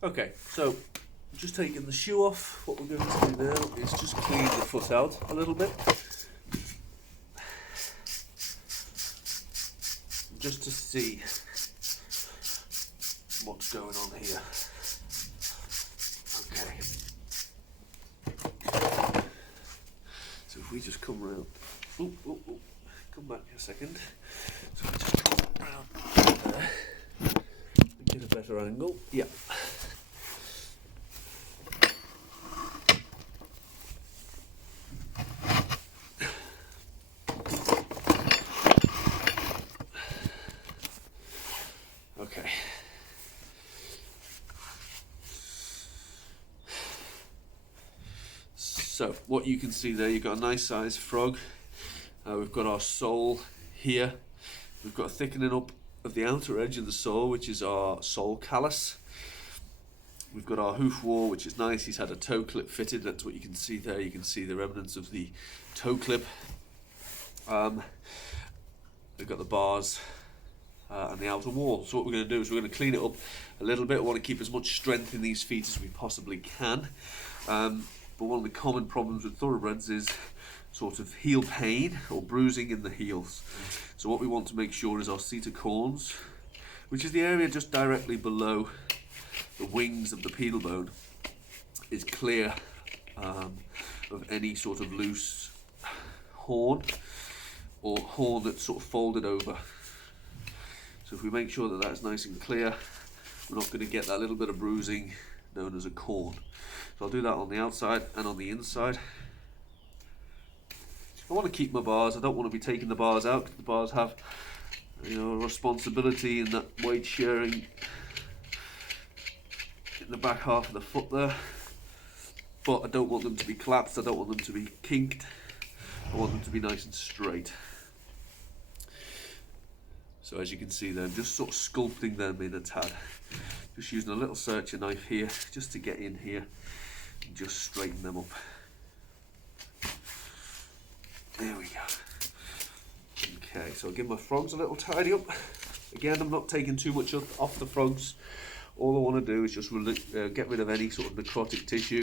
Okay, so just taking the shoe off, what we're going to do now is just clean the foot out a little bit. Just to see what's going on here. Okay. So if we just come round, come back a second. So we just come round there, get a better angle. Yeah. Okay. So what you can see there, you've got a nice sized frog. We've got our sole here. We've got a thickening up of the outer edge of the sole, which is our sole callus. We've got our hoof wall, which is nice. He's had a toe clip fitted. That's what you can see there. You can see the remnants of the toe clip. We've got the bars and the outer wall. So what we're going to do is we're going to clean it up a little bit. I want to keep as much strength in these feet as we possibly can. But one of the common problems with thoroughbreds is sort of heel pain or bruising in the heels. So what we want to make sure is our seater corns, which is the area just directly below the wings of the pedal bone, is clear of any sort of loose horn or horn that's sort of folded over. So if we make sure that that's nice and clear, we're not going to get that little bit of bruising known as a corn. So I'll do that on the outside and on the inside. I want to keep my bars. I don't want to be taking the bars out, because the bars have, a responsibility in that weight sharing in the back half of the foot there. But I don't want them to be collapsed. I don't want them to be kinked. I want them to be nice and straight. So as you can see there, I'm just sort of sculpting them in a tad. Just using a little sercher knife here, just to get in here and just straighten them up. There we go. Okay, so I'll give my frogs a little tidy up. Again, I'm not taking too much off the frogs. All I want to do is just get rid of any sort of necrotic tissue,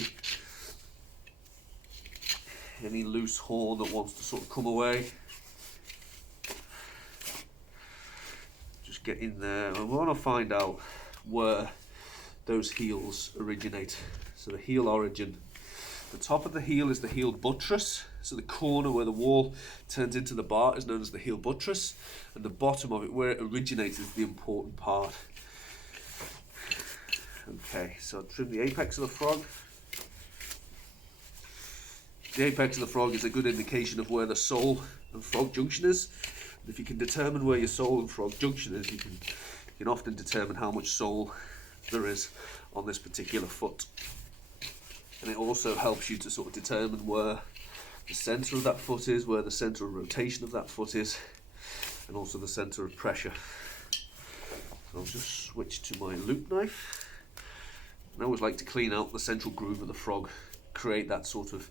any loose horn that wants to sort of come away. Just get in there, and we want to find out where those heels originate. So the heel origin. The top of the heel is the heel buttress. So the corner where the wall turns into the bar is known as the heel buttress, and the bottom of it, where it originates, is the important part. Okay, so trim the apex of the frog. The apex of the frog is a good indication of where the sole and frog junction is. And if you can determine where your sole and frog junction is, you can often determine how much sole there is on this particular foot. And it also helps you to sort of determine where the centre of that foot is, where the centre of rotation of that foot is, and also the centre of pressure. So I'll just switch to my loop knife. And I always like to clean out the central groove of the frog, create that sort of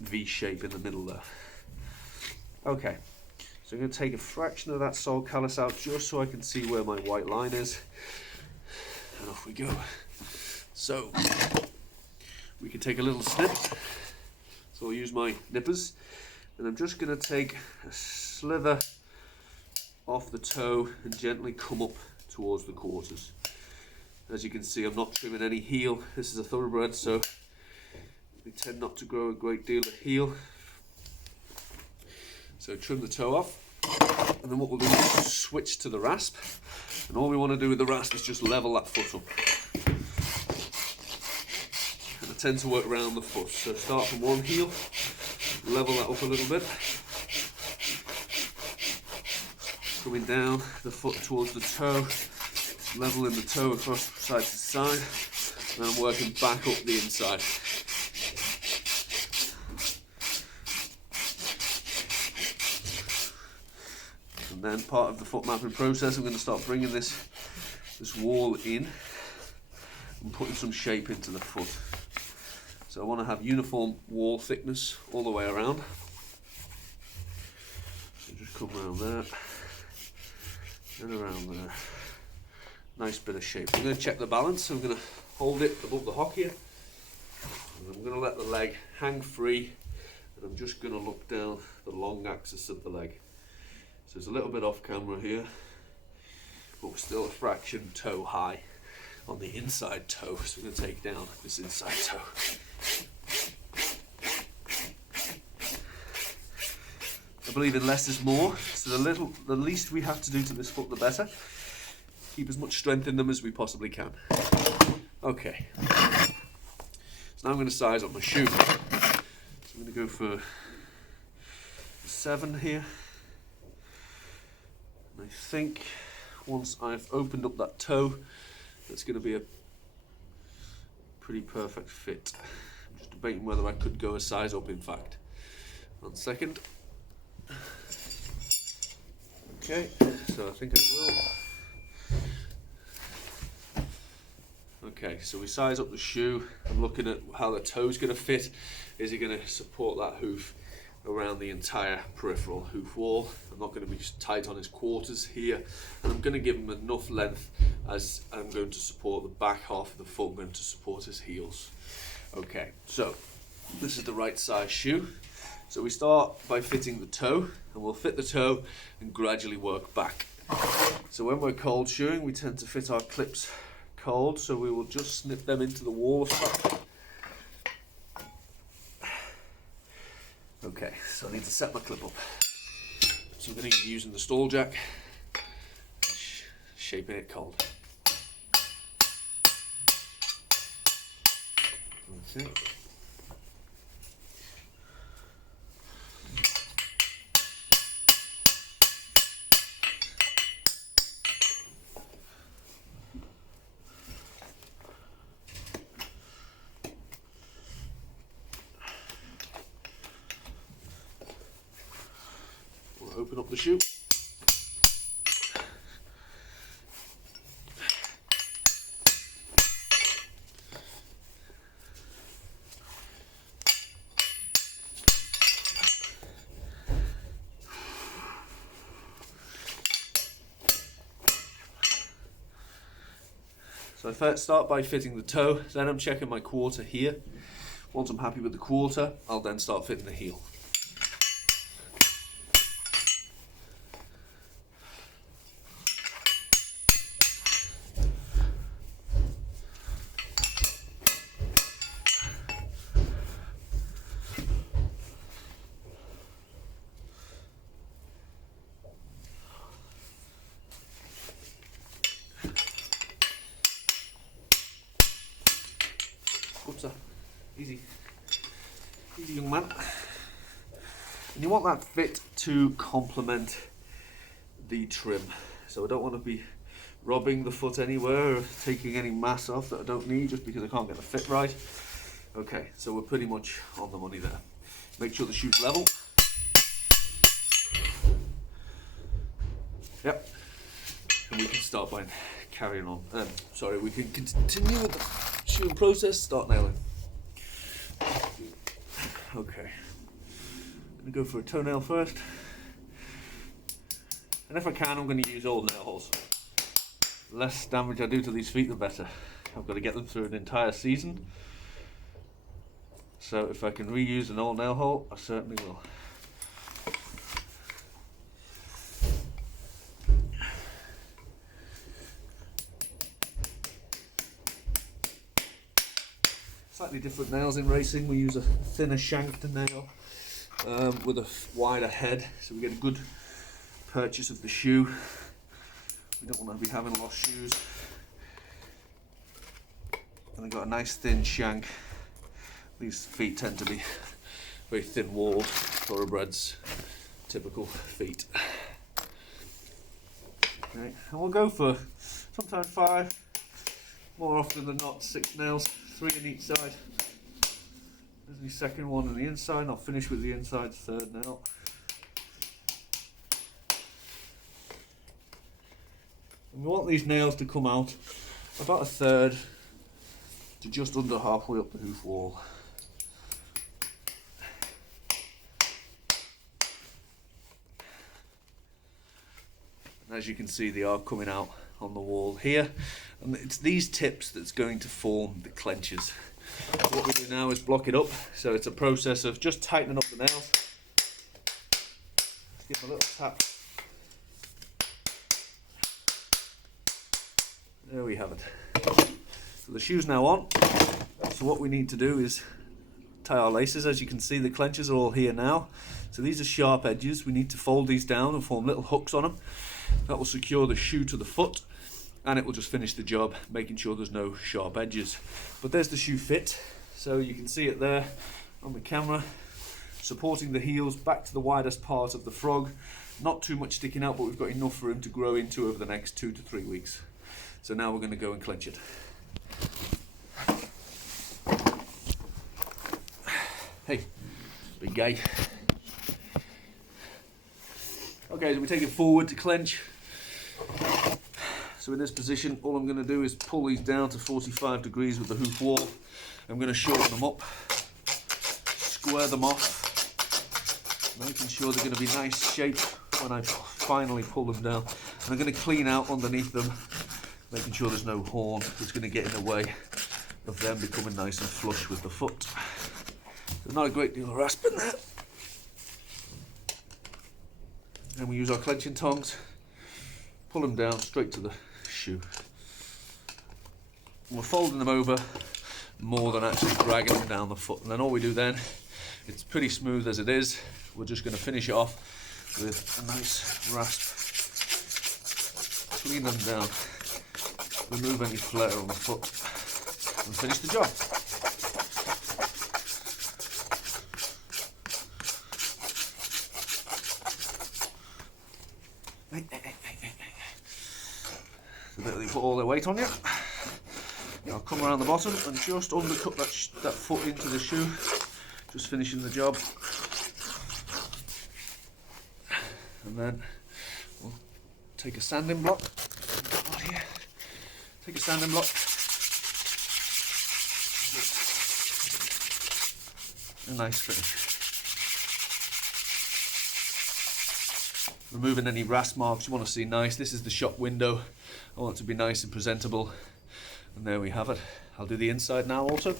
V shape in the middle there. Okay, so I'm going to take a fraction of that sole callus out just so I can see where my white line is, and off we go. So we can take a little snip. So I'll use my nippers, and I'm just going to take a sliver off the toe and gently come up towards the quarters. As you can see, I'm not trimming any heel. This is a thoroughbred, so they tend not to grow a great deal of heel. So trim the toe off, and then what we'll do is switch to the rasp. And all we want to do with the rasp is just level that foot up. And I tend to work around the foot. So start from one heel, level that up a little bit. Coming down the foot towards the toe, leveling the toe across side to side, and I'm working back up the inside. And then part of the foot mapping process, I'm going to start bringing this wall in and putting some shape into the foot. So I want to have uniform wall thickness all the way around. So just come around there and around there. nice bit of shape. I'm going to check the balance, so I'm going to hold it above the hock here, and I'm going to let the leg hang free, and I'm just going to look down the long axis of the leg. So it's a little bit off camera here, but we're still a fraction toe high on the inside toe, so we're going to take down this inside toe. I believe in less is more, so the least we have to do to this foot, the better. Keep as much strength in them as we possibly can. Okay, so now I'm going to size up my shoe. So I'm going to go for 7 here. And I think once I've opened up that toe, that's going to be a pretty perfect fit. I'm just debating whether I could go a size up, in fact. 1 second. Okay, so I think I will. Okay, so we size up the shoe. I'm looking at how the toe's going to fit. Is it going to support that hoof around the entire peripheral hoof wall? I'm not going to be tight on his quarters here, and I'm going to give him enough length as I'm going to support the back half of the foot. I'm going to support his heels. Okay, so this is the right size shoe. So we start by fitting the toe, and we'll fit the toe and gradually work back. So when we're cold shoeing, we tend to fit our clips cold, so we will just snip them into the wall of fabric. Okay, so I need to set my clip up. So I'm going to be using the stall jack, shaping it cold. Okay. Open up the shoe. So I first start by fitting the toe, then I'm checking my quarter here. Once I'm happy with the quarter, I'll then start fitting the heel. Oops, easy young man. And you want that fit to complement the trim. So I don't want to be rubbing the foot anywhere or taking any mass off that I don't need just because I can't get the fit right. Okay, so we're pretty much on the money there. Make sure the shoe's level. Yep. And we can start by carrying on. We can continue with the shoeing process, start nailing. Okay. I'm going to go for a toenail first. And if I can, I'm going to use old nail holes. The less damage I do to these feet, the better. I've got to get them through an entire season. So if I can reuse an old nail hole, I certainly will. Slightly different nails in racing. We use a thinner shanked nail with a wider head, so we get a good purchase of the shoe. We don't want to be having lost shoes. And they've got a nice thin shank. These feet tend to be very thin-walled, thoroughbreds, typical feet. Okay, and we'll go for sometimes 5, more often than not 6 nails, 3 on each side. There's the second one on the inside, and I'll finish with the inside third nail. And we want these nails to come out about 1/3 to just under halfway up the hoof wall. And as you can see, they are coming out on the wall here, and it's these tips that's going to form the clenches. What we do now is block it up, so it's a process of just tightening up the nails. Just give them a little tap. There we have it. So the shoe's now on. So what we need to do is tie our laces. As you can see, the clenches are all here now. So these are sharp edges. We need to fold these down and form little hooks on them. That will secure the shoe to the foot, and it will just finish the job, making sure there's no sharp edges. But there's the shoe fit. So you can see it there on the camera, supporting the heels back to the widest part of the frog. Not too much sticking out, but we've got enough for him to grow into over the next 2 to 3 weeks. So now we're going to go and clench it. Hey, big guy. Okay, so we take it forward to clench. So in this position, all I'm going to do is pull these down to 45 degrees with the hoof wall. I'm going to shorten them up, square them off, making sure they're going to be nice shape when I finally pull them down. And I'm going to clean out underneath them, making sure there's no horn that's going to get in the way of them becoming nice and flush with the foot. So not a great deal of rasping there. And we use our clenching tongs, pull them down straight to the shoe. And we're folding them over more than actually dragging them down the foot. And then all we do then, it's pretty smooth as it is, we're just going to finish it off with a nice rasp. Clean them down, remove any flair on the foot, and finish the job. So they put all their weight on you. I'll come around the bottom and just undercut that foot into the shoe, just finishing the job. And then we'll take a sanding block. Take a sanding block. A nice finish. Removing any rasp marks you want to see nice. This is the shop window. I want it to be nice and presentable. And there we have it. I'll do the inside now also.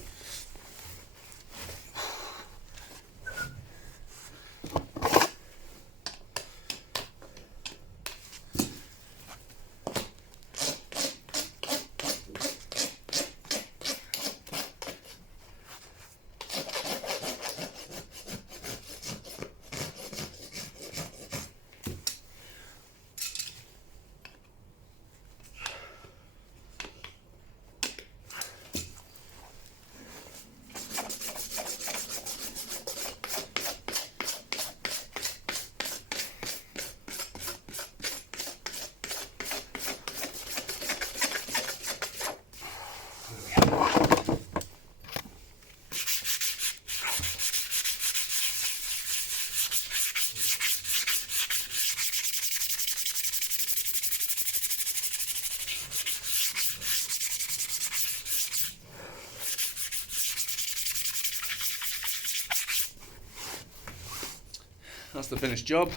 That's the finished job.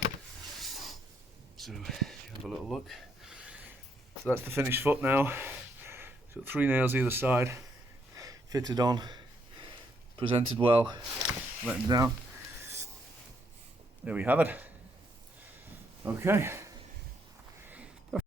So have a little look. So that's the finished foot now. It's got 3 nails either side, fitted on, presented well, letting down. There we have it. Okay.